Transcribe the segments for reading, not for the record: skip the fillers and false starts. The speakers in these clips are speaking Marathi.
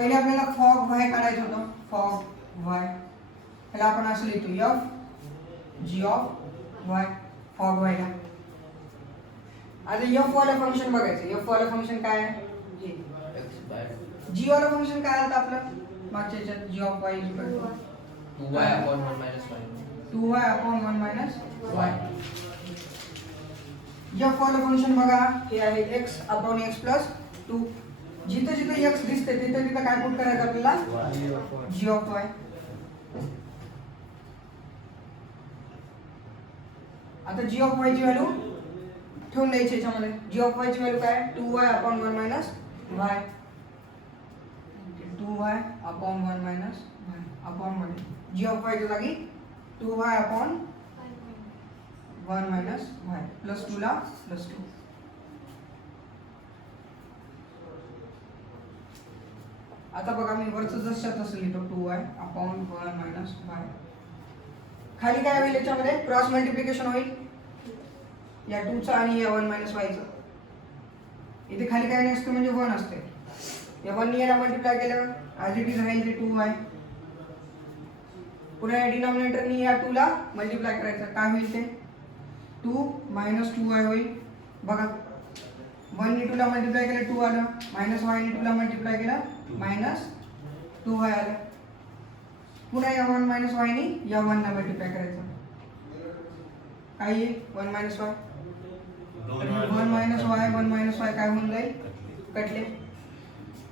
पहिले आपल्याला फॉग वाय काढायचं होतं. फॉग वाय त्याला आपण असं लिहितो F G of Y. Fog वायला आता एफ वाला फंक्शन बघायचं. एफ वाला फंक्शन काय आहे? जी वाला फंक्शन काय आलं आपलं मागच्या ह्याच्यात? G of Y is equal to 2y upon 1 minus y. 2y upon 1 minus y. F वाला फंक्शन बघा हे आहे x upon x plus 2. जिथे जिथे x दिसते तिथे तिथे काय पुट करायचं आपल्याला? g of y. आता g of y ची व्हॅल्यू ठेवून द्यायची याच्यामध्ये. g of y ची व्हॅल्यू काय? 2y upon 1 minus y. 2y upon 1 minus y upon 1. g of y च्या जागी 2y upon 1 minus y plus 2 ला plus 2. आता बघा मी वरचं जसं तसं लिहितो 2y upon 1 minus y. खाली काय होईल याच्यामध्ये? क्रॉस मल्टिप्लिकेशन होईल या 2 चा आणि या 1 minus y चा. इथे खाली काय नसतं म्हणजे 1 असते. या 1 ने याला मल्टिप्लाय केलं ॲज इट इज राहील ते 2y. पुन्हा या डिनॉमिनेटरनी या 2 ला मल्टिप्लाय करायचं. काय होईल ते? 2 minus 2y होईल. बघा 1 ने 2 ला मल्टिप्लाय केलं 2 आलं, मायनस y ने 2 ला मल्टिप्लाय केलं मायनस 2y आलं. पुन्हा या 1 minus y ने या 1 ला मल्टिप्लाय करायचं. काय येईल? 1 minus y. 1 minus y 1 minus y काय होऊन जाईल? कटले.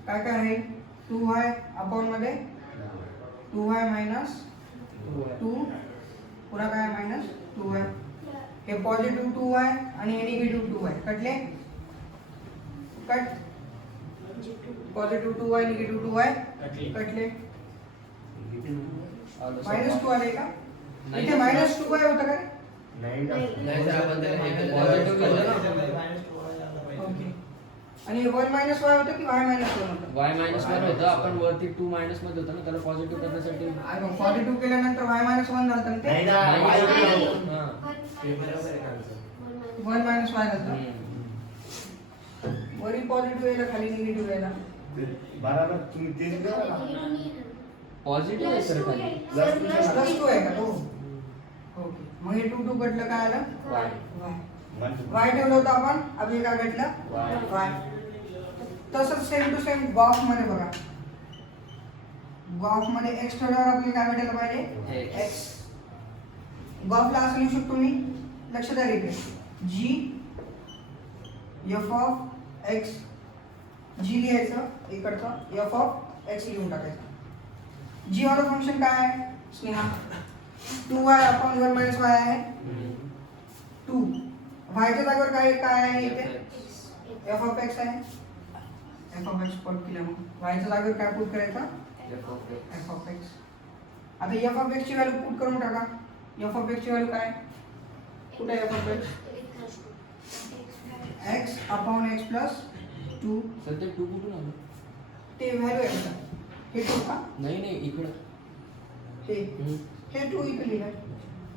काय काय राहील? 2y अपॉन मध्ये 2y minus 2 पुन्हा काय मायनस 2y. हे पॉझिटिव्ह 2y आणि हे निगेटिव्ह 2y कटले. Cut. Positive 2y negative 2y कटले. मायनस 2 आले का? इथे मायनस 2y होतं का? नाही तर आपण त्याला हे पॉझिटिव्ह केलं ना. ओके. आणि 1 minus y होतं की y minus 1 होतं? y minus 1 होतं. आपण वरती 2 minus मध्ये होतं ना, त्याला पॉझिटिव्ह करण्यासाठी आणि पॉझिटिव्ह केल्यानंतर y minus 1 झालं तर ते नाही. 1 minus y झालं. वरी पॉझिटिव्ह यायला खाली निगेटिव्ह यायला. बराबर तुम्ही तेच करा ना. पॉझिटिव्ह आहे सर खाली. प्लस 2 आहे का तो? ओके. मग हे 2 2 कटलं काय आलं? y. y ठेवलं होतं आपण. आपल्याला काय भेटलं? y. तसंच सेम टू सेम गॉफ मध्ये बघा. गॉफ मध्ये x ठेवल्यावर आपल्याला काय भेटायला पाहिजे? x. गॉफला असं लिहू शकतो मी. लक्ष द्या इथे. g f of x. g लिहायचं इकडचं f of x लिहून टाकायचं. g वाला फंक्शन काय आहे? Sneha 2y upon 1 minus y आहे. 2 y च्या जागेवर काय काय आहे इथे? f of x आहे. f of x पुट केलं मग y च्या जागेवर काय पुट करायचं? f of x. आता f of x ची व्हॅल्यू पुट करून टाका. f of x ची व्हॅल्यू काय? कुठे आहे f of x? x upon x plus 2. Sir ते 2 कुठून आलं? ते व्हॅल्यू आहे का? हे 2 का? नाही इकडं. हे 2 इथे लिहिलं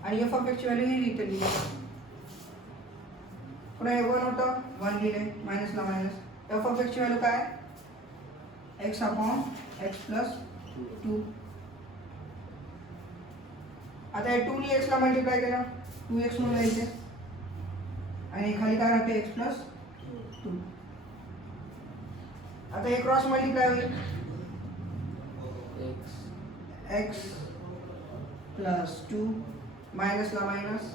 आणि f of x ची व्हॅल्यू ही इथे लिहिली. पुन्हा हे 1 होतं 1 लिहिले मायनसला मायनस. f of x ची व्हॅल्यू काय? x upon x plus 2. आता हे 2 ने x ला मल्टिप्लाय केलं 2x म्हणून लिहायचे आणि खाली काय राहते? x plus 2. आता हे क्रॉस मल्टिप्लाय होईल. x plus 2 मायनसला मायनस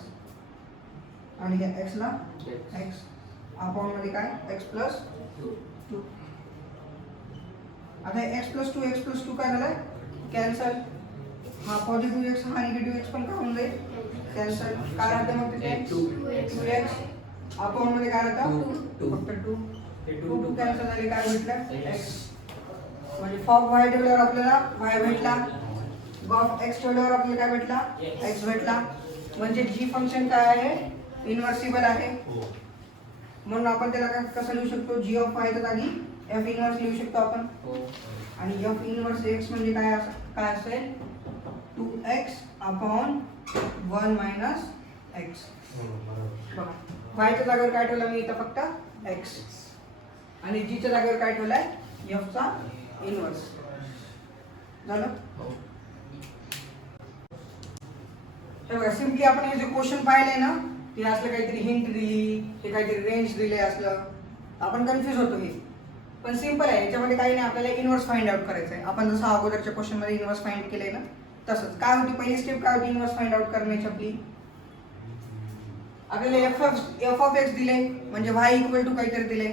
आणि या x ला x अपॉन मध्ये काय? x plus 2. आता x plus 2 x plus 2 काय झालं? कॅन्सल. हा पॉझिटिव्ह x हा निगेटिव्ह x पण काय होऊन जाईल? कॅन्सल. काय राहते मग तिथे? 2x अपॉन मध्ये काय राहतं? फक्त 2. 2 कॅन्सल झाले. काय भेटलं? x. म्हणजे फॉग y ठेवल्यावर आपल्याला y भेटला. गॉफ x ठेवल्यावर आपल्याला काय भेटला? x भेटला. म्हणजे g फंक्शन काय आहे? इन्व्हर्सिबल आहे. म्हणून आपण त्याला कसं लिहू शकतो? g ऑफ y च्या जागी f इन्व्हर्स लिहू शकतो आपण. आणि f इन्व्हर्स x म्हणजे काय असेल? 2x upon 1 minus x. बघा y च्या जागेवर काय ठेवलं मी इथं? फक्त x. आणि g च्या जागेवर काय ठेवलंय? f चा इन्व्हर्स. झालं? हो. हे बघा सिम्पली आपण हे जे क्वेश्चन पाहिले ना ते असलं काहीतरी हिंट दिली, हे काहीतरी रेंज दिले असलं आपण कन्फ्यूज होतो. हे पण सिम्पल आहे, याच्यामध्ये काही नाही. आपल्याला इन्व्हर्स फाइंड आउट करायचं आहे. आपण जसं अगोदरच्या क्वेश्चन मध्ये इन्व्हर्स फाइंड केलंय ना तसंच. काय होती पहिली स्टेप, काय होती इन्व्हर्स फाइंड आउट करण्याची आपली? आपल्याला एफ ऑफ एक्स दिले म्हणजे y इक्वल टू काहीतरी दिले,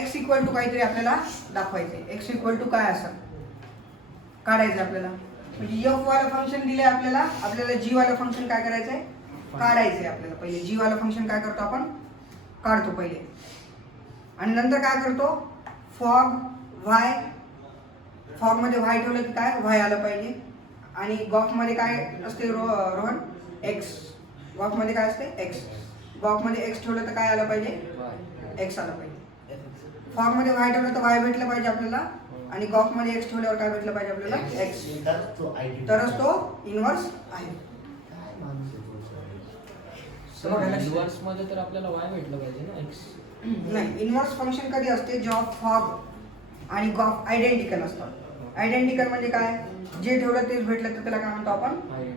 x इक्वल टू काहीतरी आपल्याला दाखवायचे. x इक्वल टू काय असं काढायचं आपल्याला. म्हणजे f वाला फंक्शन दिले आपल्याला, आपल्याला g वाला फंक्शन काय करायचंय काढायचंय आपल्याला. पहिले g वाला फंक्शन काय करतो आपण काढतो पहिले, आणि नंतर काय करतो फॉग y. फॉग मध्ये y ठेवलं की काय y आलं पाहिजे, आणि गॉफ मध्ये काय असते रोहन x. गॉफ मध्ये काय असते x. गॉफ मध्ये x ठेवलं तर काय आलं पाहिजे x आलं पाहिजे. फॉग मध्ये y ठेवलं तर y भेटलं पाहिजे आपल्याला, आणि गॉफ मध्ये x ठेवल्यावर काय भेटलं पाहिजे आपल्याला x. तरच तो इन्व्हर्स आहे. इन्व्हर्स मध्ये तर आपल्याला y भेटलं पाहिजे ना x. नाही, इन्व्हर्स फंक्शन कधी असते जेव्हा फॉग आणि गॉफ आयडेंटिकल असतात. आयडेंटिकल म्हणजे काय, जे ठेवलं तेच भेटलं तर त्याला काय म्हणतो आपण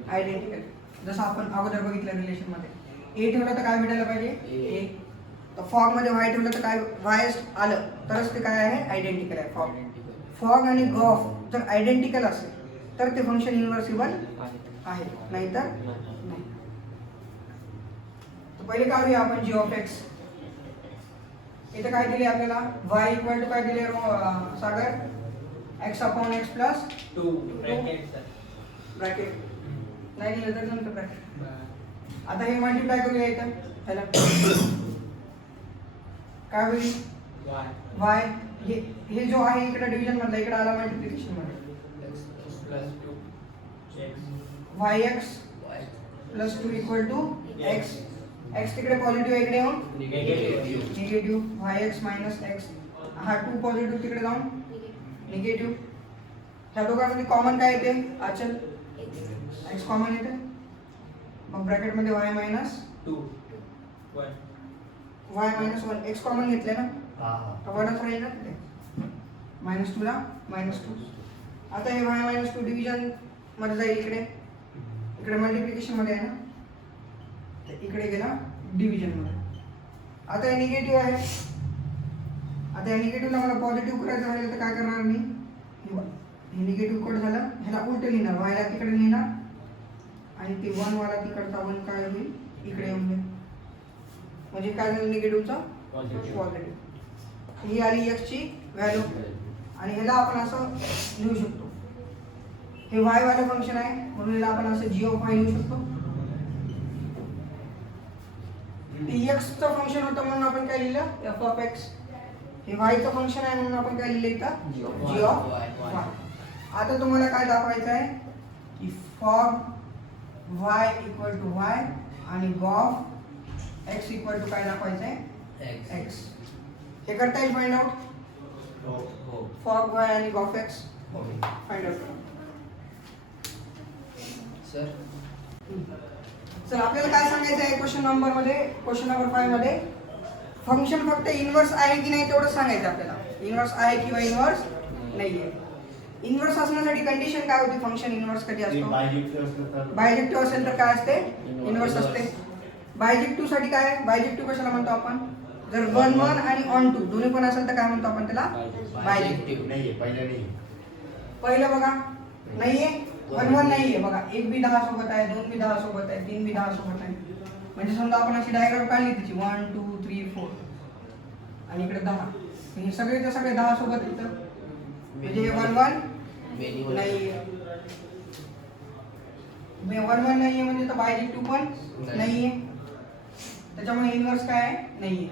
आयडेंटिकल. जसं आपण अगोदर बघितलं रिलेशन मध्ये ए ठेवलं तर काय भेटायला पाहिजे ए. तर फॉग मध्ये वाय ठेवलं तर काय वाय आलं तरच ते काय आहे आयडेंटिकल आहे. फॉग फॉग आणि गॉफ जर आयडेंटिकल असेल तर ते फंक्शन इन्व्हर्सिबल आहे, नाहीतर नाही. तर पहिले काढूया आपण जी ऑफ एक्स. इथे काय दिले आपल्याला y इक्वल टू काय दिले सागर x upon x plus 2 bracket नाही दिलं तर नंतर ब्रॅकेट. आता हे मल्टिप्लाय करूया इथं ह्याला काय होईल y. हे जो आहे इकडे डिव्हिजन मधला इकडे आला मल्टिप्लिकेशन मध्ये yx plus 2 equal to x. x तिकडे पॉझिटिव्ह इकडे येऊन निगेटिव्ह yx मायनस x. हा 2 पॉझिटिव्ह तिकडे जाऊन निगेटिव्ह. ह्या दोघांमध्ये कॉमन काय येते अचल x कॉमन येते, मग ब्रॅकेट मध्ये y minus 2 y minus 1 x common घेतले ना तर 1च राहील ना ते मायनस 2 ला मायनस 2. आता हे y मायनस 2 डिव्हिजन मध्ये जाईल इकडे, इकडे मल्टिप्लिकेशन मध्ये आहे ना इकडे गेला डिव्हिजन मध्ये. आता हे निगेटिव्ह आहे, आता या निगेटिव्हला मला पॉझिटिव्ह करायचं झालं तर काय करणार मी, हे निगेटिव्ह कट झालं ह्याला उलट लिहिणार, वायला तिकडे लिहिणार आणि ते 1 वाला तिकडचा 1 काय होईल इकडे येऊन जाईल. म्हणजे काय झालं निगेटिव्हचा पॉझिटिव्ह. ही आली x ची व्हॅल्यू, आणि ह्याला आपण असं लिहू शकतो. हे y वाला फंक्शन आहे म्हणून ह्याला आपण असं g ऑफ y लिहू शकतो. x चं फंक्शन होतं म्हणून आपण काय लिहिलं f ऑफ x. हे y चं फंक्शन आहे म्हणून आपण काय लिहिलं इथं g ऑफ y. आता तुम्हाला काय दाखवायचं आहे की fog y equal to y आणि गॉफ x इक्वल टू काय दाखवायचं आहे x. हे करता येईल फाइंड आउट. फॉग y आणि गॉफ x फाइंड आउट करा सर. चल आपल्याला काय सांगायचं आहे क्वेश्चन नंबर मध्ये, क्वेश्चन नंबर 5 मध्ये फंक्शन फक्त इन्व्हर्स आहे की नाही तेवढं सांगायचं आपल्याला. इन्व्हर्स आहे किंवा इन्व्हर्स नाहीये. इन्व्हर्स असण्यासाठी कंडिशन काय होती, फंक्शन इन्व्हर्स कधी असतो बायजेक्टिव्ह असेल तर काय असते इन्व्हर्स असते. बायजेक्टिव्ह साठी काय, बायजेक्टिव्ह कशाला म्हणतो आपण, जर 1 1 आणि ऑन 2 दोन्ही पण असेल तर काय म्हणतो आपण त्याला बायजेक्टिव्ह. नाहीये पहिलं नाही, पहिलं बघा नाहीये 1 1 नाहीये बघा, 1 बी 10 सोबत आहे, 2 बी 10 सोबत आहे, 3 बी 10 सोबत आहे. म्हणजे समजा आपण अशी डायग्राम काढली तिची 1 2 3 4 आणि इकडे 10, हे सगळेचे सगळे 10 सोबत येतं. म्हणजे हे 1 1 नाहीये, 1 1 नाहीये म्हणजे तर बायजेक्टिव्ह पण नाहीये. त्याच्यामुळे इन्व्हर्स काय आहे नाहीये.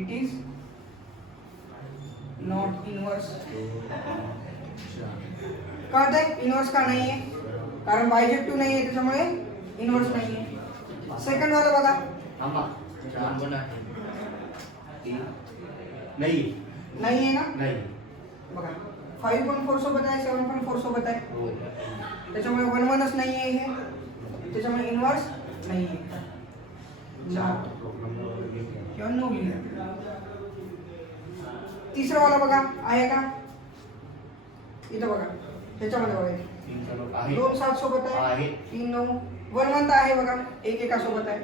It is not inverse. कळतंय इन्व्हर्स का नाहीये, कारण बायजेक्टिव्ह नाहीये त्याच्यामुळे इन्व्हर्स नाहीये. सेकंड वाला बघा नाहीये ना बघा, 5 पण 4 सोबत आहे, 7 पण 4 सोबत आहे, त्याच्यामुळे 1 1च नाहीये हे, त्याच्यामुळे इन्व्हर्स नाहीये. किंवा नो लिहिलं. तिसरा वाला बघा आहे का, इथं बघा ह्याच्यामध्ये बघा इथे. 3 चा लोक आहे 2 7 सोबत आहे आहे 3 9 1 1 आहे बघा एक एका सोबत आहे.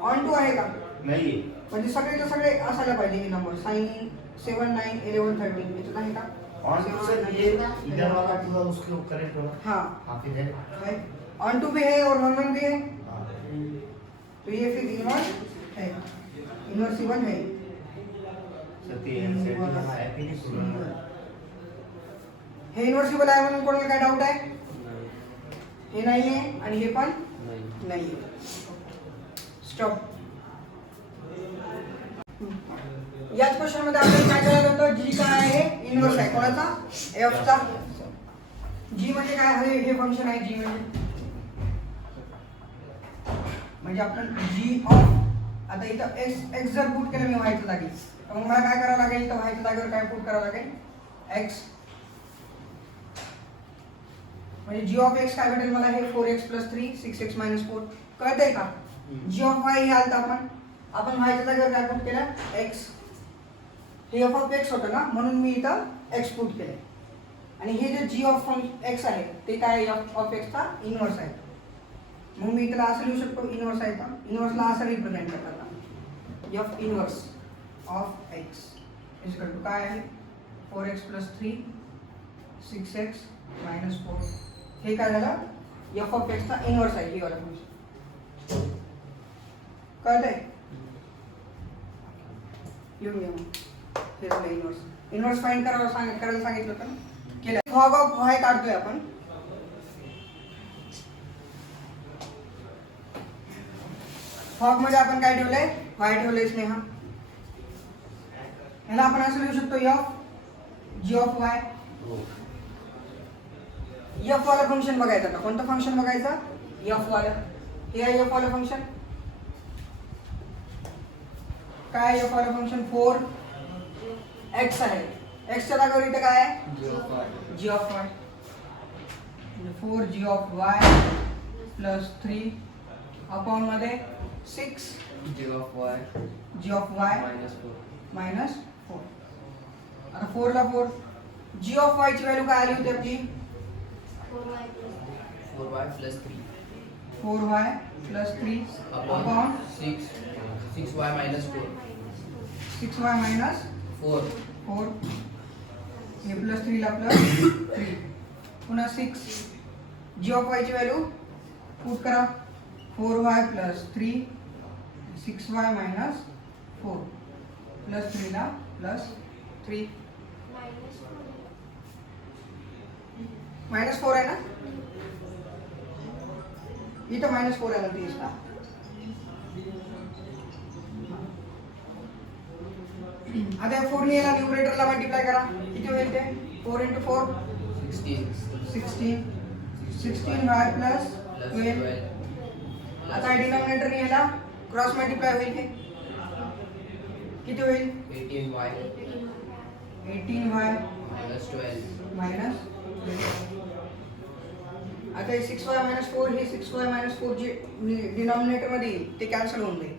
ऑन टू आहे का नाहीये म्हणजे सगळेचे सगळे असायला पाहिजे हे नंबर साइन 7 9 11 13 इथं नाही का ऑन टू से ये इधर वाला पूरा उसके करेक्ट होगा हाँ हाफिज है है ऑन टू भी है और 1 1 भी है हाँ। तो ये फिर इनवर्स है इनवर्सिबल है सत्य सेटिंग है कि नहीं सुन रहा हे इनवर्सिबल आहे म्हणून कोणाला काय डाऊट आहे हे नाही आहे आणि हे पण नाही स्टॉप. याच क्वेश्चन मध्ये आपण काय करायला होतं जी काय आहे इनवर्स आहे कोणाचा एफ चा. जी म्हणजे काय हे फंक्शन आहे जी म्हणजे आपण जी ऑफ आता इथं एक्स जर पुट केलं मी व्हायच्या जागी तर मग मला काय करावं लागेल तर व्हायच्या जागेवर काय पुट करावं लागेल एक्स म्हणजे जी ऑफ एक्स काय भेटेल मला हे 4x + 3 6x - 4 कळतंय का. जी ऑफ वाय हे आलतं आपण व्हायच्या जागेवर काय पुट केलं एक्स हे एफ ऑफ एक्स होतं ना म्हणून मी इथं एक्स पुट केलं आणि हे जे जी ऑफ एक्स आहे ते काय एफ ऑफ एक्सचा इनवर्स आहे. मग मी इथला असं लिहू शकतो इनवर्स आहे का इनवर्सला असं रिप्रेझेंट करतात F inverse of X equal to काय आहे 4x + 3 6x - 4 हे काय झालं एफ ऑफ एक्सचा इनवर्स आहे ही वाला फंक्शन कळतंय. येऊन घ्या मग हे झालं इनवर्स फाइंड करायला सांगितलं होतं ना केलं. फॉग ऑफ वाय काढतोय आपण फॉग मध्ये आपण काय ठेवलंय वाय ठेवलंय स्नेहा ह्याला आपण असं लिहू शकतो F G of Y F वाला फंक्शन बघायचं आता कोणतं फंक्शन बघायचं एफ वाला हे आहे एफ वाला फंक्शन काय एफ वाला फंक्शन 4 एक्स आहे एक्सच्या जागेवर इथे काय आहे G of Y 4 G of Y plus 3 upon मध्ये 6 जी ऑफ वाय मायनस 4 आता 4 ला 4 जी ऑफ वाय ची व्हॅल्यू काय आली होती आपली 4y + 3 4y + 3 upon 6y - 4 6y minus 4 4 हे प्लस 3 ला प्लस 3 पुन्हा 6 जी ऑफ वाय ची व्हॅल्यू पुट करा 4y + 3 6y मायनस 4 प्लस 3 ला प्लस 3 -4 आहे ना इथं -4 आहे ना 30 ला आता 4 ने याला न्यूमरेटरला मल्टिप्लाय करा किती होईल ते 4 × 4 16 16y + 12 आता डिनॉमिनेटर ने याला क्रॉस मल्टिप्लाय होईल ते किती होईल 18y 18y - 12 मायनस आता हे 6y - 4 हे 6y - 4 जे डिनॉमिनेटर मध्ये येईल ते कॅन्सल होऊन जाईल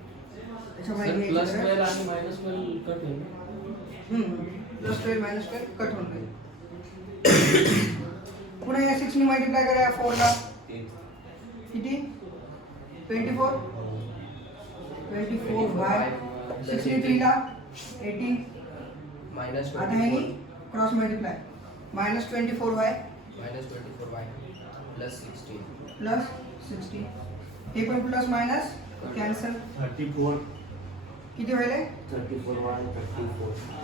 त्याच्यामुळे हे प्लस 12 आणि मायनस 12 कट होईल. प्लस 12 मायनस 12 कट होऊन जाईल. पुन्हा या 6 ने मल्टिप्लाय करा या 4 ला किती 24 24y 63 ला 18 -24 आता हे cross multiply -24y -24y + 16 plus 16 हे पण प्लस मायनस कॅन्सल 34 किती व्हायले 34y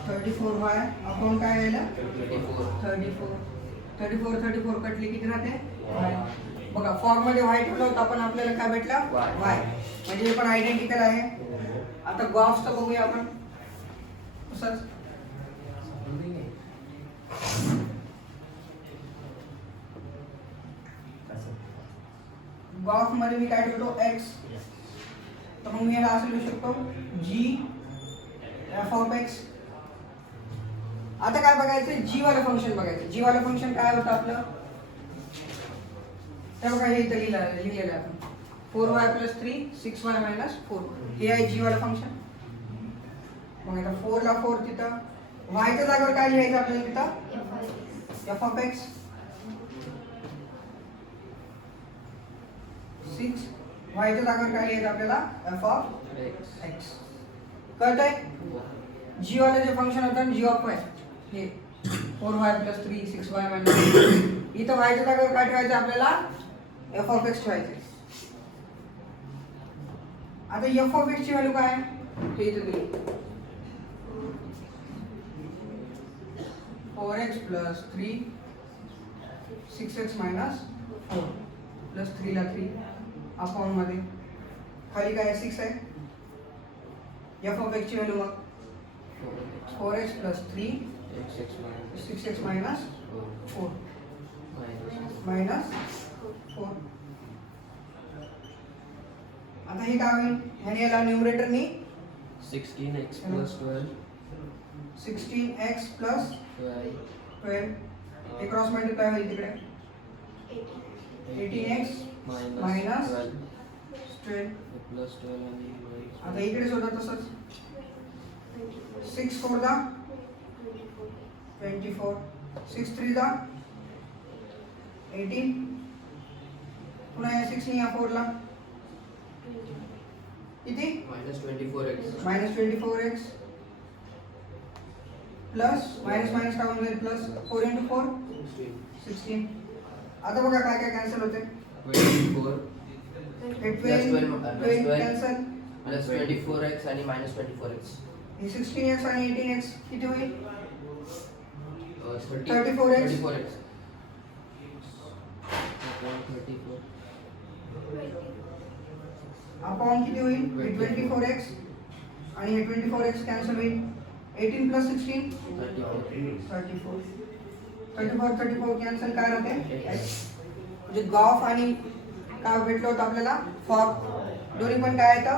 34y अपॉन काय व्हायला 24 34 कटली किती राहते बघा फॉर्म मध्ये व्हाय ठेवलं होतं आपण आपल्याला काय भेटलं Y. वाय म्हणजे हे पण आयडेंटिकल आहे. आता गॉसचं बघूया आपण तसंच गॉफ मध्ये मी काय ठेवतो x तर मग मी याला असं लिहू शकतो g f ऑफ x. आता काय बघायचं जी वाला फंक्शन बघायचं जी वाला फंक्शन काय होतं आपलं ते बघा हे इथं लिहिलेलं आहे आपण 4y + 3 6y - 4 हे आहे जी वाला फंक्शन. मग आता 4 ला 4 तिथं y च्या जागेवर काय लिहायचं आपल्याला तिथं एफ ऑफ एक्स 6 वायच्या जागेवर काय लिहायचं आपल्याला एफ ऑफ एक्स कळत आहे जी वाले जे फंक्शन होतं जी ऑफ वाय हे 4y + 3 6y - इथं वायच्या जागेवर काय ठेवायचं आपल्याला एफ ऑफ एक्स ठेवायचे आता एफ ऑफ एक्स ची व्हॅल्यू काय आहे ते इथे दिली 4x + 3 6x - 4 + 3 ला 3 अपॉन मध्ये खाली काय 6 आहे एफ ऑफ एक्स ची व्हॅल्यू मग 4x + 3 6x - 4 -4 आता हे काय होईल ह्याने याला न्यूमरेटरनी 16x + 12 16x + 12 हे क्रॉस मल्टिप्लाय होईल तिकडे 18x - 12 + 12 आणि आता इकडे सुद्धा तसंच 6 4 दा 24 6 3 दा 18 पुन्हा या 6 ने या 4 ला किती -24x -24x plus minus minus काय होऊन जाईल प्लस 4 × 4 16 आता बघा काय काय कॅन्सल होते 24 हे 12 कॅन्सल +24x आणि -24x हे 16x आणि 18x किती होईल 34x 34x अपॉन किती होईल हे 24x आणि हे 24x कॅन्सल होईल 18 + 16 34 34 कॅन्सल काय राहते म्हणजे गॉफ आणि काय भेटलं होतं आपल्याला फॉर्म दोन्ही पण काय येतं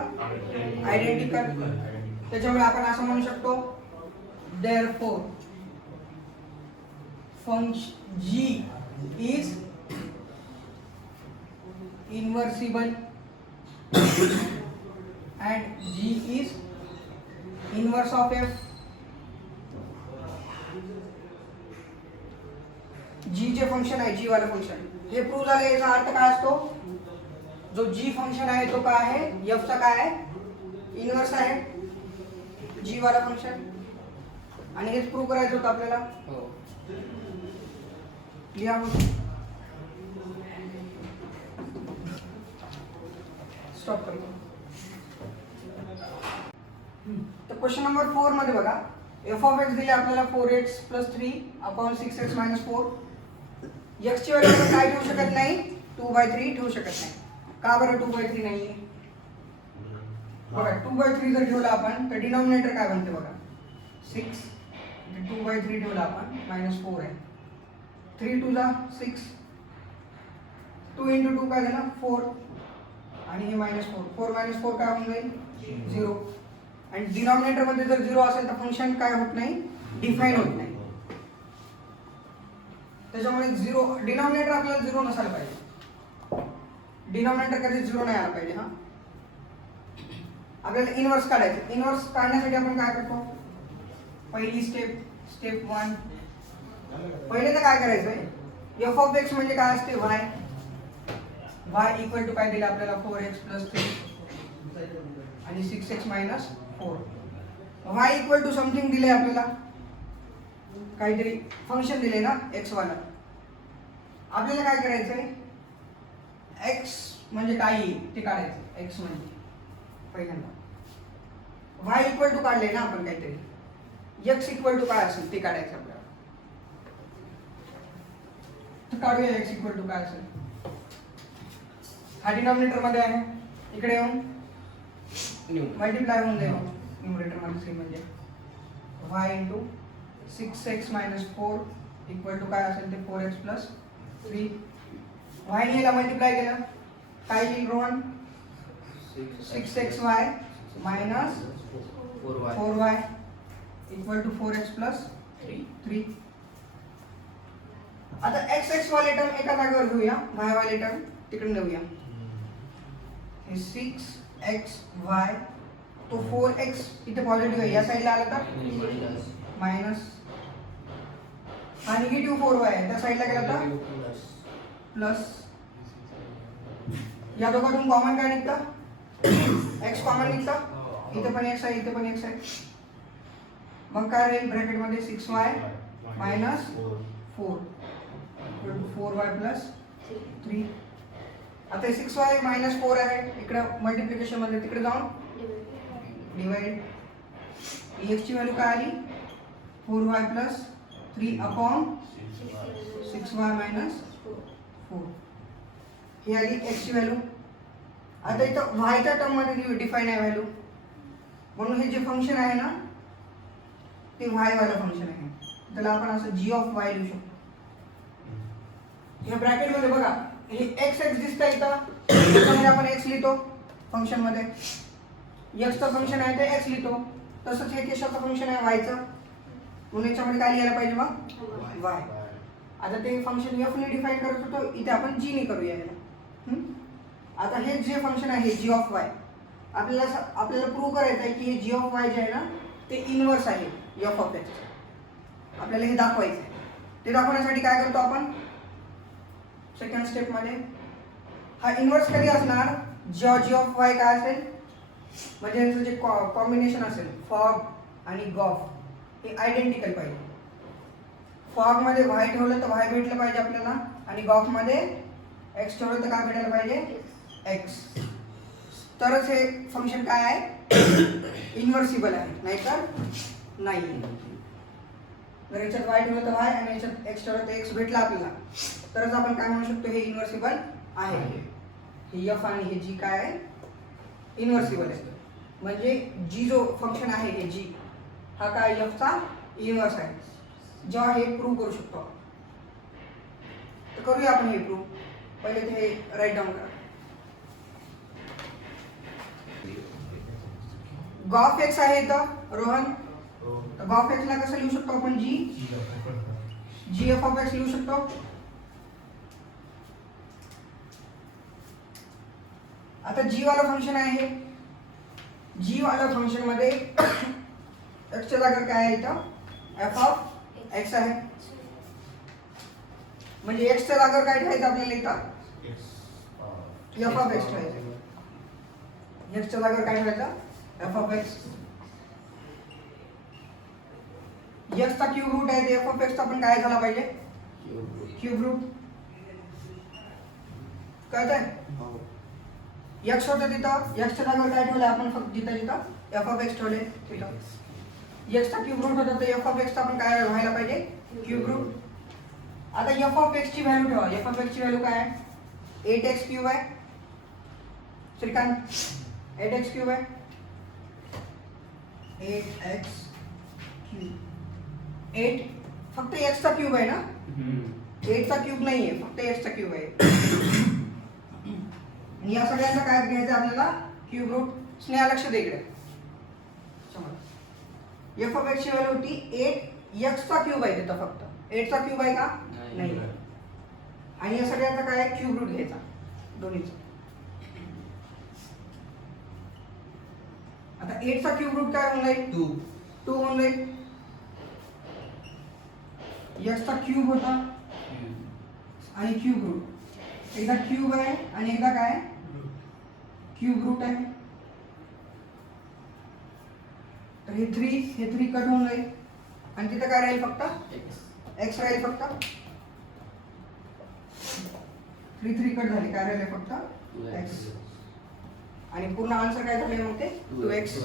आयडेंटिकल त्याच्यामुळे आपण असं म्हणू शकतो therefore function g is inversible and g is inverse of f g जे फंक्शन आहे g वाला फंक्शन हे प्रूव्ह झाले याचा अर्थ काय असतो जो g फंक्शन आहे तो काय आहे f चा काय आहे इनवर्स आहे g वाला फंक्शन आणि हेच प्रूव्ह करायचं होतं आपल्याला हो लिहा मग स्टॉप करू तर क्वेश्चन नंबर 4 मध्ये बघा एफ ऑफ एक्स दिले आपल्याला 4x + 3 अपॉन 6x - 4 x ची व्हॅल्यू आपण काय ठेवू शकत नाही 2/3 ठेवू शकत नाही का बरं 2/3 नाही बघा 2/3 जर ठेवला आपण तर डिनॉमिनेटर काय बनते बघा 6 2/3 ठेवला आपण -4 आहे 3 2 ला 6 2 × 2 काय झालं 4 आणि हे -4 4 - 4 काय होऊन जाईल 0 आणि डिनॉमिनेटर मध्ये जर 0 असेल तर फंक्शन काय होत नाही डिफाइन होत नाही त्याच्यामुळे 0 डिनॉमिनेटर आपल्याला 0 नसायला पाहिजे डिनॉमिनेटर कधी 0 नाही आला पाहिजे हा आपल्याला इनवर्स काढायचं इनवर्स काढण्यासाठी आपण काय करतो पहिली स्टेप 1 पहिले तर काय करायचंय एफ ऑफ एक्स म्हणजे काय असते y = काय दिलं आपल्याला 4x + 3 आणि 6x - 4 y = समथिंग दिले आपल्याला काहीतरी फंक्शन दिले ना x वाला आपल्याला काय करायचंय x म्हणजे काय ते काढायचं x म्हणजे पहिल्यांदा y = काढले ना आपण काहीतरी x = काय असेल ते काढायचं आपल्याला तर काढूया x = काय असेल हा डिनॉमिनेटर मध्ये आहे इकडे येऊन मल्टिप्लाय होऊन जाईल न्यूमरेटर मध्ये c म्हणजे y × 6x - 4 = काय असेल ते 4x + 3 y ने याला मल्टिप्लाय केलं काय येईल रोहन 6xy - 4y = 4x + 3 आता x वाले टर्म एका जागेवर घेऊया y वाले टर्म तिकडे नेऊया हे 6xy तो 4x इथे पॉझिटिव्ह आहे या साईडला आला तर हा निगेटिव्ह 4y आहे, त्या साईडला गेला तर प्लस प्लस. या दोघातून कॉमन काय निघतं? x कॉमन निघतं. इथे पण x आहे, इथे पण x आहे. मग काय राहील ब्रॅकेटमध्ये 6y मायनस 4 4y प्लस 3. आता 6y मायनस 4 आहे, इकडे मल्टिप्लिकेशन मध्ये तिकडे जाऊन डिवाइड. x ची व्हॅल्यू काय आली? 4y plus 3 upon 6y minus 4. ही आली x ची व्हॅल्यू. आता इथं y च्या टर्म मध्ये डिफाइन आहे व्हॅल्यू, म्हणून हे जे फंक्शन आहे ना ते y वाला फंक्शन आहे. त्याला आपण असं g ऑफ y लिहू शकतो. या ब्रॅकेट मध्ये बघा हे x x दिसतंय इथं, त्याच्यामध्ये आपण x लिहितो फंक्शन मध्ये. x चं फंक्शन आहे ते x लिहितो. तसंच हे कशाचं फंक्शन आहे? y चं, म्हणून याच्यामध्ये काय लिहायला पाहिजे मग? y. आता ते फंक्शन f ने डिफाइन करत होतो, इथे आपण g ने करूया याला. आता हे जे फंक्शन आहे g ऑफ y, आपल्याला प्रूव्ह करायचं आहे की हे g ऑफ y जे आहे ना ते इनवर्स आहे f ऑफ x. आपल्याला हे दाखवायचं आहे. ते दाखवण्यासाठी काय करतो आपण? सेकंड स्टेप मध्ये हा इनवर्स कधी असणार? जेव्हा g ऑफ y काय असेल, म्हणजे यांचं जे कॉम्बिनेशन असेल फॉग आणि गॉफ हे आयडेंटिकल पाहिजे. फॉग मध्ये y ठेवलं तर y भेटलं पाहिजे आपल्याला, आणि गॉफ मध्ये x ठेवलं तर काय भेटायला पाहिजे? x. तरच हे फंक्शन काय आहे? इन्व्हर्सिबल आहे, नाहीतर नाही. जर याच्यात y ठेवलं तर y आणि याच्यात x ठेवलं तर x भेटला आपल्याला, तरच आपण काय म्हणू शकतो हे इन्व्हर्सिबल आहे. हे f आणि हे g काय आहे? इन्व्हर्सिबल आहे. म्हणजे g जो फंक्शन आहे हे g हा काय f चा इन्व्हर्स आहे. जेव्हा हे प्रूव्ह करू शकतो, तर करूया आपण हे प्रूव्ह. पहिले ते हे राईट डाऊन करा. गॉफ x आहे इथं रोहन, तर गॉफ x ला कसं लिहू शकतो आपण? g f ऑफ x लिहू शकतो. आता g वाला फंक्शन आहे हे. g वाला फंक्शन मध्ये x च्या जागेवर काय आहे इथं? f ऑफ x आहे. म्हणजे x च्या जागेवर काय ठेवायचं आपल्याला इथं? f ऑफ x ठेवायचं. x च्या जागेवर काय ठेवायचं? f of x. x चा क्यूब रूट आहे, ते f ऑफ x चा पण काय झाला पाहिजे? Cube route. कळतंय? x होतं तिथं, x च्या जागेवर काय ठेवलं आपण? फक्त जिथं f ऑफ x ठेवले तिथं. x चा क्यूब रूट होता तर f ऑफ x चा पण काय व्हायला पाहिजे? Cube root. आता f ऑफ x ची व्हॅल्यू ठेवा. f ऑफ x ची व्हॅल्यू काय आहे? 8x क्यूब आहे. श्रीकांत 8x क्यूब आहे. 8x cube. 8 फक्त x चा क्यूब आहे ना? 8 चा क्यूब नाहीये, फक्त x चा क्यूब आहे. आणि या सगळ्यांचा काय घ्यायचं आपल्याला? Cube route. स्नेहा लक्ष दे इकडे. f ऑफ x ची व्हॅल्यू होती 8 x चा क्यूब आहे तिथं, फक्त 8 चा क्यूब आहे का? नाही. आणि या सगळ्यांचा काय आहे? क्यूब रूट घ्यायचा दोन्हीचा. आता 8 चा क्यूब रूट काय होऊन जाईल? 2 होऊन जाईल. x चा क्यूब होता आणि क्यूब रूट. एकदा क्यूब आहे आणि एकदा काय? क्यूब रूट आहे. तर हे 3 कट होऊन जाईल आणि तिथं काय राहील? फक्त x राहील. फक्त 3 कट झाले, काय राहिले? फक्त x. आणि पूर्ण आन्सर काय झाले मग? ते 2x.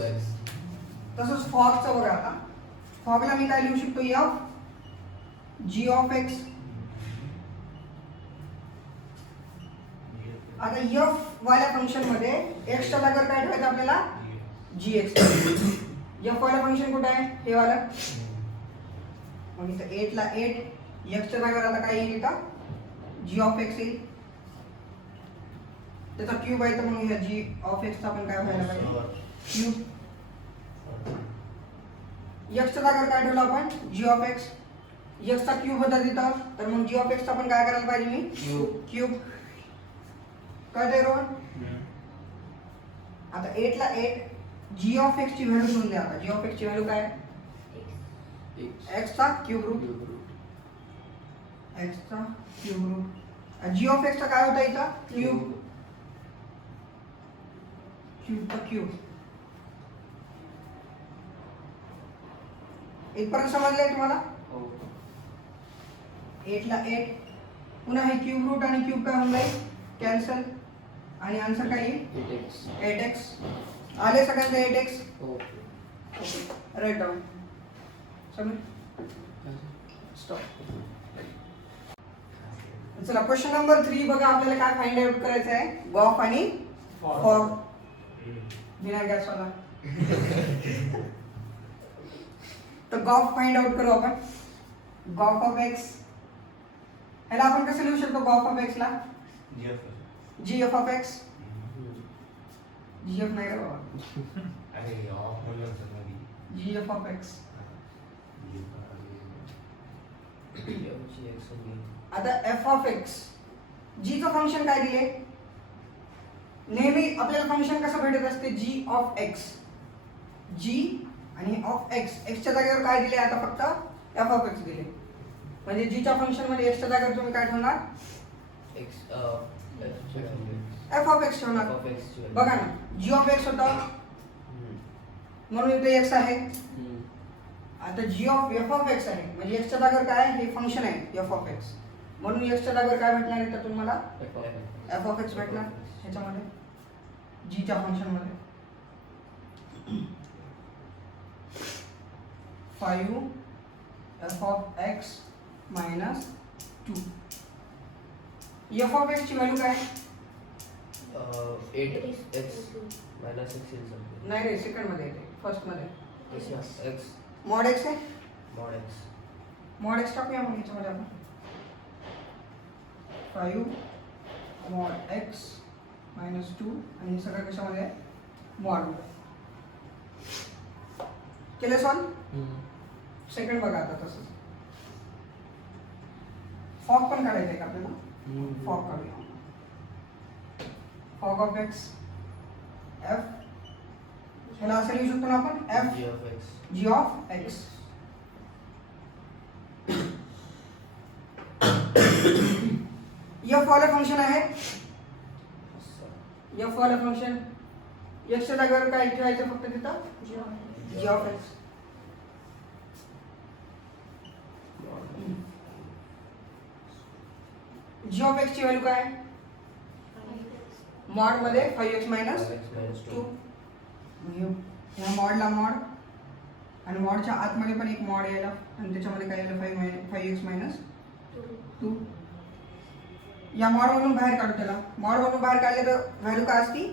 तसंच फॉगचं बघा. आता फॉगला मी काय लिहू शकतो? f g of x. आता f वाल्या फंक्शन मध्ये x च्या जागेवर काय ठेवायचं आपल्याला? gx. f वाला फंक्शन कुठे आहे? हे वाला. मग इथं 8 ला 8 x च्या जागेवर आता काय येईल? इथं g ऑफ x येईल. त्याचा क्यूब आहे तर मग ह्या g ऑफ x चा पण काय व्हायला पाहिजे? क्यूब. x च्या जागेवर काय ठेवलं आपण? g of x. x चा क्यूब होता तिथं, तर मग g ऑफ x चा पण काय करायला पाहिजे मी? क्यूब. कळतंय रोहन? आता 8 ला 8 g ऑफ x ची व्हॅल्यू लिहून द्या. आता g ऑफ x ची व्हॅल्यू काय? x चा क्यूब रूट. एक्सचा क्यूब रूट जी ऑफ एक्सचा काय होता इथं क्यूब क्यूबचा क्यूब इथपर्यंत समजलंय तुम्हाला हो 8 ला 8 पुन्हा हे क्यूब रूट आणि क्यूब काय होऊन जाईल कॅन्सल आणि आन्सर काय येईल 8x 8x आले सगळ्यांचे 8x हो राईट डाऊन समज स्टॉप चला क्वेश्चन नंबर 3 बघा आपल्याला काय फाइंड आउट करायचं आहे गॉफ आणि फॉग बिना गॅस वाला तर गॉफ फाइंड आउट करू आपण गॉफ ऑफ एक्स ह्याला आपण कसं लिहू शकतो गॉफ ऑफ एक्स ला G F of X G F नाही रे बाबा अरे ऑफ म्हणलं होतं मधी. G F of X x आता एफ ऑफ एक्स जी चं फंक्शन काय दिले नेहमी आपल्याला फंक्शन कसं भेटत असते जी ऑफ एक्स जी आणि ऑफ एक्स एक्सच्या जागेवर काय दिले आता फक्त एफ ऑफ एक्स दिले म्हणजे जीच्या फंक्शन मध्ये एक्सच्या जागेवर तुम्ही काय ठेवणार x एफ ऑफ एक्स ठेवणार of x बघा ना जी ऑफ एक्स होता म्हणून इथे एक्स आहे आता जी ऑफ एफ ऑफ एक्स आहे म्हणजे एक्सच्या जागेवर काय आहे हे फंक्शन आहे एफ ऑफ एक्स म्हणून एक्सच्या जागेवर काय भेटणार आहे तर तुम्हाला एफ ऑफ एक्स भेटणार ह्याच्यामध्ये जीच्या फंक्शन मध्ये 5 F of x minus 2 F of X ची व्हॅल्यू काय 8x minus x is something नाही रे सेकंड मध्ये येते फर्स्ट मध्ये x मॉड एक्स आहे mod x मॉड एक्स टाकूया मग याच्यामध्ये आपण 5 मॉड एक्स मायनस 2 आणि सगळं कशामध्ये आहे मॉड केले सॉल्व सेकंड बघा आता तसंच फॉग पण काढायचं आहे का आपल्याला फॉग काढूया फॉग ऑफ एक्स एफ ह्याला असं लिहू शकतो ना आपण F g of x G of X F वाला फंक्शन आहे एफ वाला फंक्शन एक्सच्या जागेवर काय ठेवायचं फक्त तिथं G of X G of X ची व्हॅल्यू काय मॉड मध्ये 5x मायनस x minus 2 2 ह्या मॉडला मॉड आणि मॉडच्या आतमध्ये पण एक मॉड यायला आणि त्याच्यामध्ये काय यायला 5x मायनस 2 या मॉडमधून बाहेर काढू त्याला मॉडमधून बाहेर काढले तर व्हॅल्यू काय असती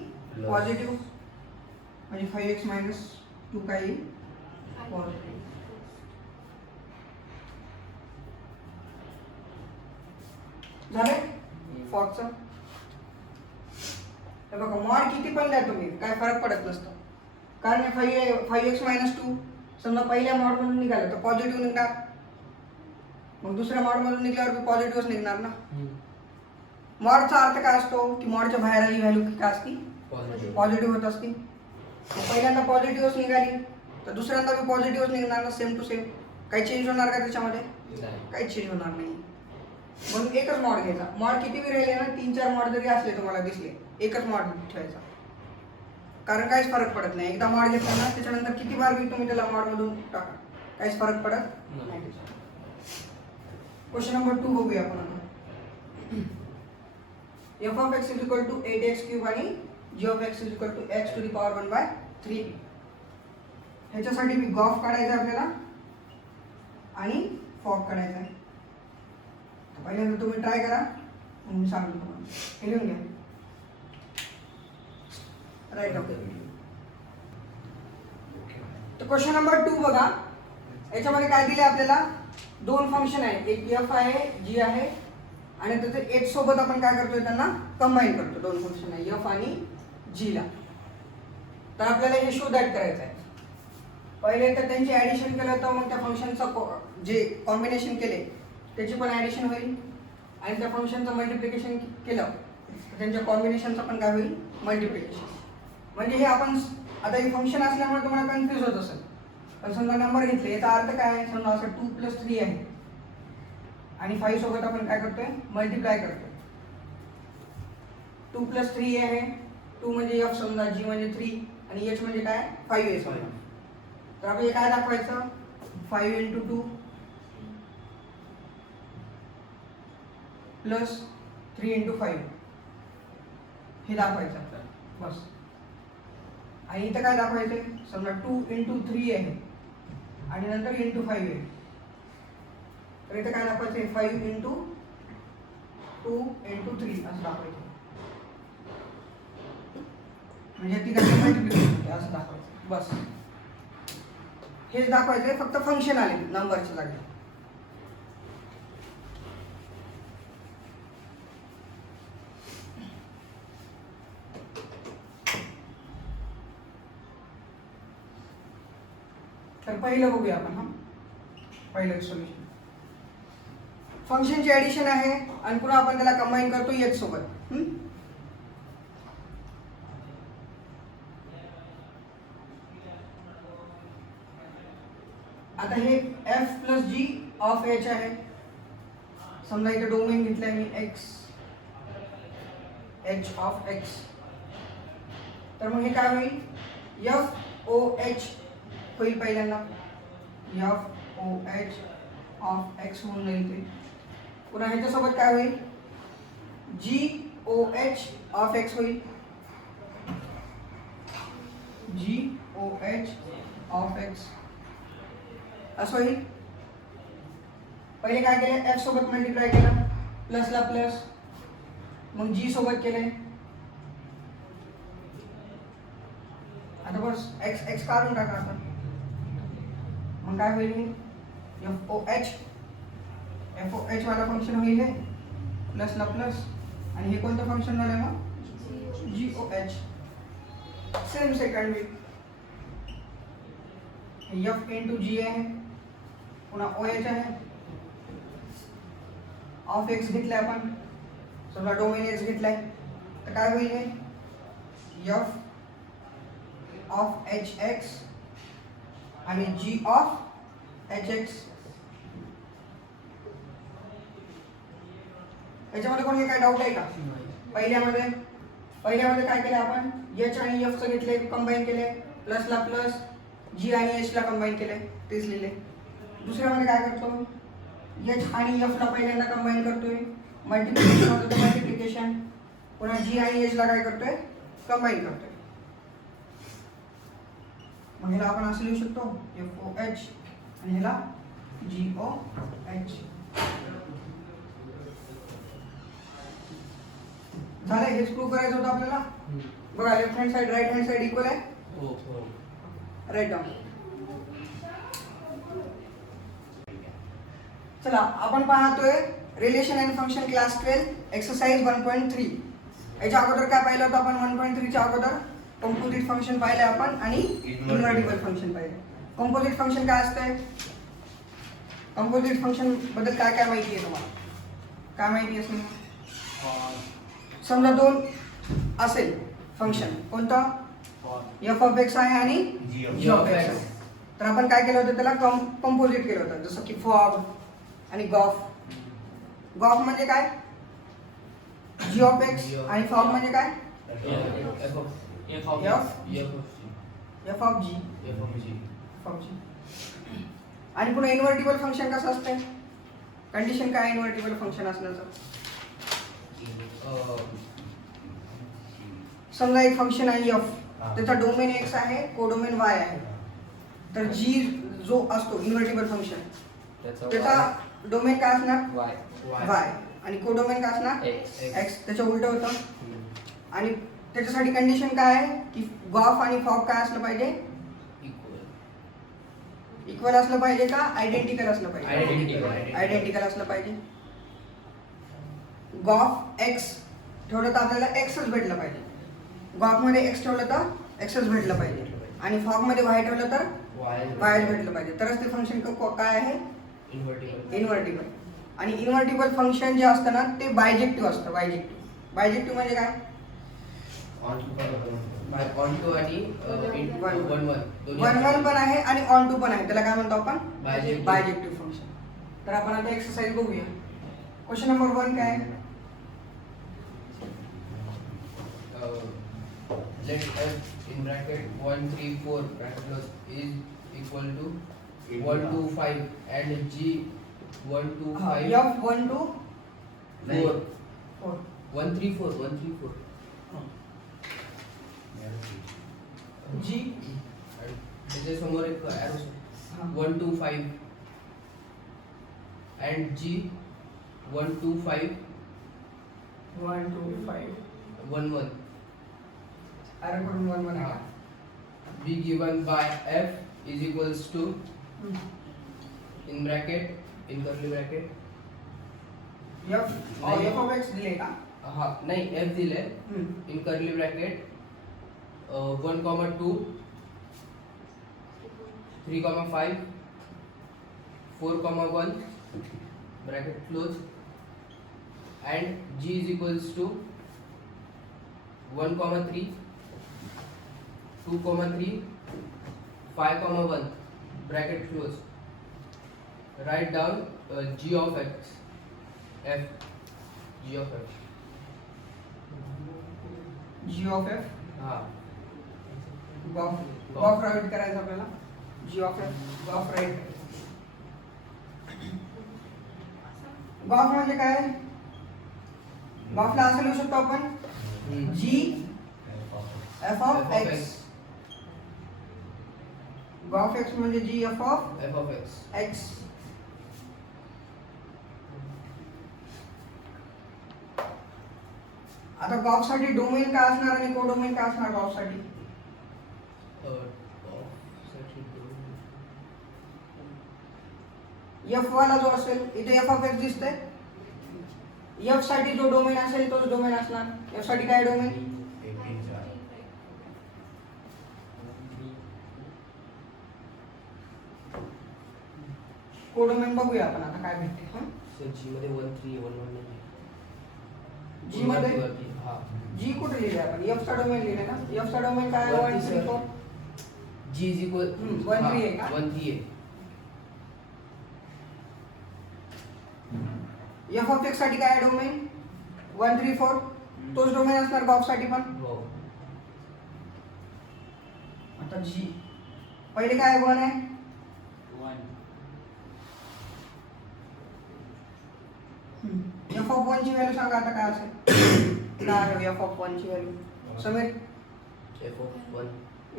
पॉझिटिव्ह म्हणजे 5x मायनस 2 काय येईल पॉझिटिव्ह झाले फॉगचं हे बघा मॉड किती पण द्या तुम्ही काय फरक पडत नसतं कारण हे 5x मायनस 2 समजा पहिल्या मॉडमधून निघालं तर पॉझिटिव्ह निघणार मग दुसऱ्या मॉडमधून निघाल्यावर पॉझिटिव्हच निघणार ना मॉडचा अर्थ काय असतो की मॉडच्या बाहेर आली व्हॅल्यू काय असती positive पॉझिटिव्ह होत असती मग पहिल्यांदा पॉझिटिव्हच निघाली तर दुसऱ्यांदा बी पॉझिटिव्हच निघणार ना सेम टू सेम काही चेंज होणार का त्याच्यामध्ये नाही काही चेंज होणार नाही म्हणून एकच मॉड घ्यायचा मॉड किती बी राहिले ना 3-4 मॉड जरी असले तुम्हाला दिसले एकच मॉड ठेवायचा कारण काहीच फरक पडत नाही एकदा मॉड घेतला ना त्याच्यानंतर किती बार बी तुम्ही त्याला मॉड मधून टाका काहीच फरक पडत नाही क्वेश्चन नंबर 2 बघूया आपण F of X is equal to 8x cube आणि G of X is equal to X to the power 1/3 ह्याच्यासाठी मी गॉफ काढायचा आपल्याला आणि फॉग काढायचा आहे पहिल्यांदा तुम्ही ट्राय करा मग मी सांगतो तुम्हाला हे लिहून घ्या राईट ओके तर क्वेश्चन नंबर 2 बघा याच्यामध्ये काय दिले आपल्याला दोन फंक्शन आहे एक एफ आहे जी आहे आणि त्याचे एच सोबत आपण काय करतोय त्यांना कंबाईन करतो दोन फंक्शन आहे एफ आणि जी ला तर आपल्याला हे शो दॅट करायचं आहे पहिले तर त्यांची ऍडिशन केलं तर मग त्या फंक्शनचं जे कॉम्बिनेशन केले त्याची पण ऍडिशन होईल आणि त्या फंक्शनचं मल्टिप्लिकेशन केलं तर त्यांच्या कॉम्बिनेशनचं पण काय होईल मल्टिप्लिकेशन म्हणजे हे आपण आता हे फंक्शन असल्यामुळे तुम्हाला कन्फ्यूज होत असेल पण समजा नंबर घेतले याचा अर्थ काय आहे समजा असं 2 + 3 आहे आणि 5 सोबत आपण काय करतोय मल्टिप्लाय करतोय. 2 + 3 आहे. 2 म्हणजे f समजा, g म्हणजे 3 आणि h म्हणजे काय 5 आहे समजा. तर आपण हे काय दाखवायचं 5 × 2 प्लस 3 × 5 हे दाखवायचं आपल्याला बस. आणि इथं काय दाखवायचंय समजा 2 × 3 आहे आणि नंतर × 5 आहे. तर इथं काय दाखवायचंय 5 × 2 × 3 असं दाखवायचं. म्हणजे ती कशी मल्टिप्लिकेशन होते असं दाखवायचं बस. हेच दाखवायचंय, फक्त फंक्शन आले नंबरच्या जागी. तर पहिलं बघूया आपण. पहिलं सोल्युशन फंक्शनची ऍडिशन आहे आणि पुन्हा आपण त्याला कंबाईन करतो h सोबत. आता हे f + g ऑफ h आहे. समजा इथे डोमेन घेतलाय मी x h ऑफ x. तर मग हे काय होईल f o h होईल पहिल्यांदा. f o h of x होऊन जाईल ते. पुन्हा ह्याच्यासोबत काय होईल g o h of x होईल. g o h of x असं होईल. पहिले काय केले f सोबत मल्टिप्लाय केलं प्लसला प्लस, मग g सोबत केले. आता बस x x काढून टाका आता. मग काय होईल f o h वाला फंक्शन होईल हे प्लसला प्लस आणि हे कोणतं फंक्शन झालं मग g o h. Same second होईल f × g आहे पुन्हा ओ एच आहे. ऑफ x घेतलाय आपण, समजा डोमेन x घेतलाय तर काय होईल हे f ऑफ एच एक्स आणि g ऑफ एच एक्स. याच्यामध्ये कोणी काय डाऊट आहे का? पहिल्यामध्ये काय केलं आपण h आणि f चं घेतले कंबाईन केले प्लसला प्लस, g आणि h ला कंबाईन केले तेच लिहिले. दुसऱ्यामध्ये काय करतो h आणि f ला पहिल्यांदा कंबाईन करतोय, मल्टिप्लिकेशन होतं तर मल्टिप्लिकेशन, पुन्हा g आणि h ला काय करतोय कंबाईन करतोय. मग ह्याला आपण असं लिहू शकतो f o h आणि ह्याला g o h. झालं, हेच प्रूव्ह करायचं होतं आपल्याला. बघा left hand side right hand side equal आहे. Write down. चला आपण पाहतोय relation and function class 12 exercise 1.3. याच्या अगोदर काय पाहिलं होतं आपण 1.3 च्या अगोदर कंपोजिट फंक्शन पाहिले आपण आणि इन्व्हर्टिबल फंक्शन पाहिले. कंपोजिट फंक्शन काय असतंय, कंपोजिट फंक्शन बद्दल काय काय माहिती आहे तुम्हाला? काय माहिती असेल? समजा दोन असेल फंक्शन, कोणतं f ऑफ x आहे आणि g ऑफ x आहे. तर आपण काय केलं होतं त्याला कंपोजिट केलं होतं, जसं की फॉग आणि गॉफ. गॉफ म्हणजे काय g ऑफ x आणि फॉग म्हणजे काय f ऑफ g. आणि पुन्हा इन्व्हर्टिबल फंक्शन कसं असतंय, कंडिशन काय इन्व्हर्टिबल फंक्शन असण्याचं? समजा एक फंक्शन आहे f, त्याचा डोमेन x आहे, कोडोमेन y आहे. तर g जो असतो इन्व्हर्टिबल फंक्शन त्याचा डोमेन काय असणार y आणि कोडोमेन काय असणार x. त्याच्या उलट होतं. आणि त्याच्यासाठी कंडिशन काय आहे की गॉफ आणि फॉग काय असलं पाहिजे, इक्वल असलं पाहिजे का आयडेंटिकल असलं पाहिजे? आयडेंटिकल असलं पाहिजे. गॉफ x ठेवलं तर आपल्याला xच भेटलं पाहिजे, गॉफ मध्ये x ठेवलं तर xच भेटलं पाहिजे आणि फॉग मध्ये y ठेवलं तर yच भेटलं पाहिजे. तरच ते फंक्शन काय आहे इन्व्हर्टिबल. आणि इन्व्हर्टिबल फंक्शन जे असतं ना ते बायजेक्टिव्ह असतं. बायजेक्टिव्ह म्हणजे काय ऑन टू आणि 1 पण आहे आणि ऑन टू पण आहे, त्याला काय म्हणतो आपण बायजेक्टिव्ह बायजेक्टिव्ह फंक्शन. तर आपण आता एक्सरसाइज बघूया. क्वेश्चन नंबर 1 काय आहे? Let f in bracket 1 3 4 bracket close is equal to 1 2 5 and g 1 2 5 F 1 2 4 4 1 3 4 1 3 4 G त्याच्या समोर एक arrow हा. 1 2 5 and g 1 2 5 1 2 5 1 1 अरे करून 1 1 आहे. be given by f is equals to in bracket in curly bracket F नाही. F of x दिले का? हा नाही f दिले हम्म. in curly bracket 1 2 3 5 4 1 bracket close and g is equals to 1 3 2 3 5 1 bracket close. Write down g of x f g of x. G of F हा गॉफ राईट करायचं आपल्याला. G of F gof write. Gof म्हणजे काय? गॉफला असं लिहू शकतो आपण G F of X. Gof X म्हणजे G F of f of x. X. आता गॉफ साठी डोमेन काय असणार आणि कोडोमेन काय असणार गॉफ साठी? F वाला जो असेल इथे F of X दिसतंय. F साठी जो डोमेन असेल तोच डोमेन असणार. F साठी काय डोमेन? कोडोमेन बघूया आपण आता काय भेटते. हं? So g मध्ये 1 3 1 1 नाही. G मध्ये वरती, हा G कुठे लिहिले आपण? F चा डोमेन लिहिले ना? F चा डोमेन काय? 1 वरती 3 sir. 4. g is equal 1 3 आहे का? 1 3 आहे. F of X साठी काय डोमेन? 1 3 4. तोच डोमेन असणार गॉफ साठी पण. हो आता G पहिले काय 1 आहे? 1 F of 1 ची व्हॅल्यू सांगा आता काय असेल? काय आहे F of 1 ची value? Sameer f of 1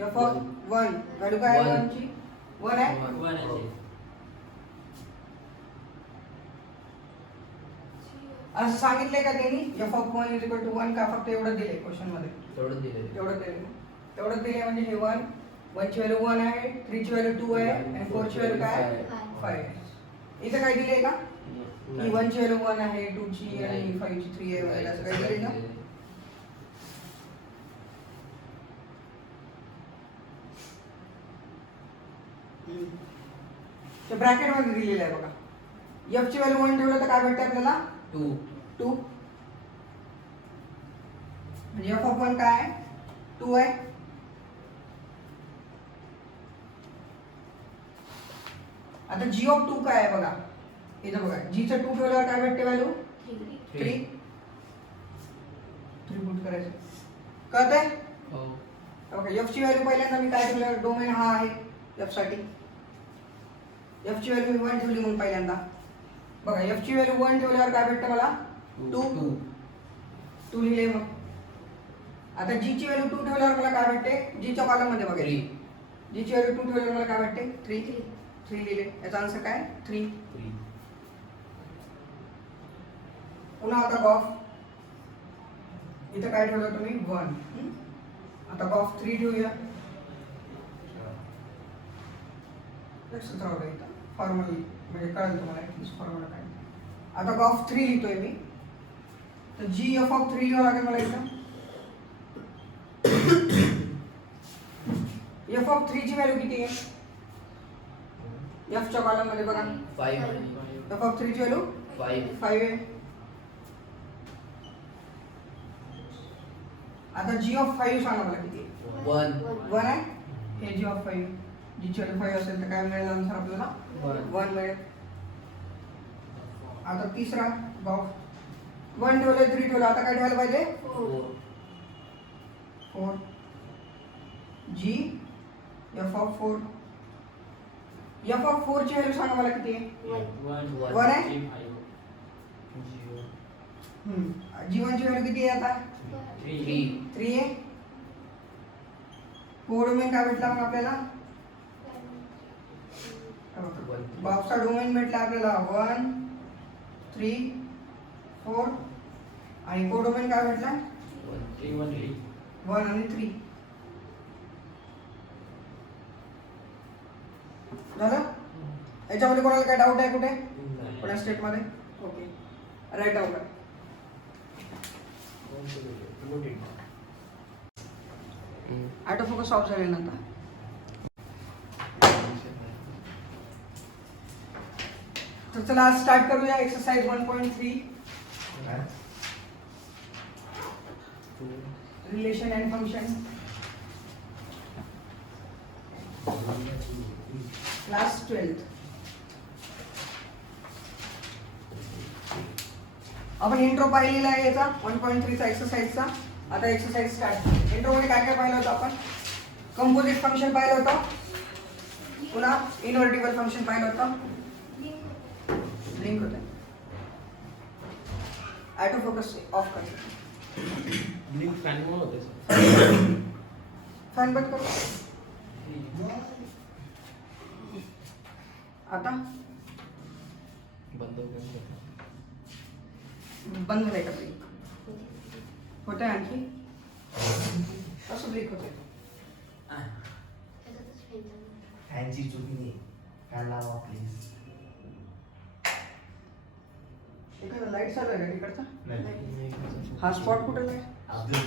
F of 1 value काय आहे 1 ची? 1 आहे. 1 आहे ते. असं सांगितलंय का त्यांनी F of 1 is equal to 1 का फक्त एवढं दिलंय क्वेश्चन मध्ये? तेवढं दिलेलं एवढं दिलंय. एवढं दिलंय म्हणजे हे 1 1 ची व्हॅल्यू 1 आहे, 3 ची व्हॅल्यू 2 आहे आणि 4 ची व्हॅल्यू काय आहे? 5 आहे. इथं काय दिलंय का? की 1 ची व्हॅल्यू 1 आहे, 2 ची आणि 5 ची 3 आहे वगैरे असं काही दिलंय ना? ते ब्रॅकेट मध्ये दिलेलं आहे बघा. F ची व्हॅल्यू 1 ठेवलं तर काय भेटते आपल्याला? 2 2. म्हणजे F of 1 काय आहे? 2 आहे. आता G of 2 काय आहे बघा. इथं बघा G चं 2 ठेवल्यावर काय भेटते व्हॅल्यू? 3. 3 पुट करायचं. कळतंय? हो ओके. F ची व्हॅल्यू पहिल्यांदा मी काय ठेवलं? डोमेन हा आहे F साठी. F ची व्हॅल्यू मी 1 ठेवली म्हणून पहिल्यांदा. बघा F ची व्हॅल्यू 1 ठेवल्यावर काय भेटतं मला? 2. 2 लिहिले मग. आता G ची व्हॅल्यू 2 ठेवल्यावर मला काय भेटते? G च्या कॉलम मध्ये बघा. 3 G ची व्हॅल्यू 2 ठेवल्यावर मला काय भेटते? 3 लिहिले. याचा आन्सर काय? 3. 3 पुन्हा आता गॉफ इथं काय ठेवलं तुम्ही? 1. आता गॉफ 3 ठेवूया. लक्षात राहू द्या इथं फॉर्म्युला म्हणजे कळेल तुम्हाला ऍटलीस्ट फॉर्म्युला काय. आता गॉफ 3 लिहितोय मी. तर G F of 3 लिहावं लागेल मला इथं. F of 3 ची व्हॅल्यू किती आहे? F च्या कॉलम मध्ये बघा. 5 F of 3 ची व्हॅल्यू 5 5 आहे. आता G of 5 सांगा मला किती आहे? 1 1 आहे. हे G of 5 G ची व्हॅल्यू 5 असेल तर काय मिळेल आन्सर आपल्याला? 1 मिळेल. आता तिसरा बॉक्स 1 ठेवलं 3 ठेवलं, आता काय ठेवायला पाहिजे? 4 G F of 4. F of 4 ची व्हॅल्यू सांगा मला किती आहे? 1 वन आहे? 3 5 G1 ची व्हॅल्यू किती आहे आता? 3 3 आहे. कोडोमेन काय भेटला मग आपल्याला? बॉक्सचा डोमेन भेटला आपल्याला 1 3 4 आणि कोडोमेन काय भेटला? 1 आणि 3. झालं? याच्यामध्ये कोणाला काय डाऊट आहे कुठे? कोणा स्टेप मध्ये? ओके, राईट डाऊट आहे. ऑटो फोकस ऑफ झाले नंतर. तर चला आज स्टार्ट करूया exercise 1.3 relation and function. Class 12th. आपण इंट्रो पाहिलेला आहे याचा 1.3 चा एक्सरसाइजचा. आता एक्सरसाइज स्टार्ट. इंट्रो मध्ये काय काय पाहिलं होतं आपण? कंपोजिट फंक्शन पाहिलं होतं, पुन्हा इनव्हर्टिबल फंक्शन पाहिलं होतं. ब्लिंक होत आहे. ऑटो फोकस ऑफ कर. ब्लिंक फॅन म्हणून होते सर. फॅन बंद करू. आता बंद करून बंद झालंय का ब्लिंक? होत आहे आणखी? कसं ब्लिंक होत आहे? फॅनची चुकी नाही. फॅन लावा प्लीज. एखादा लाईट चालू आहे का तिकडचा? नाही. हा स्पॉट कुठे आहे? अब्दुल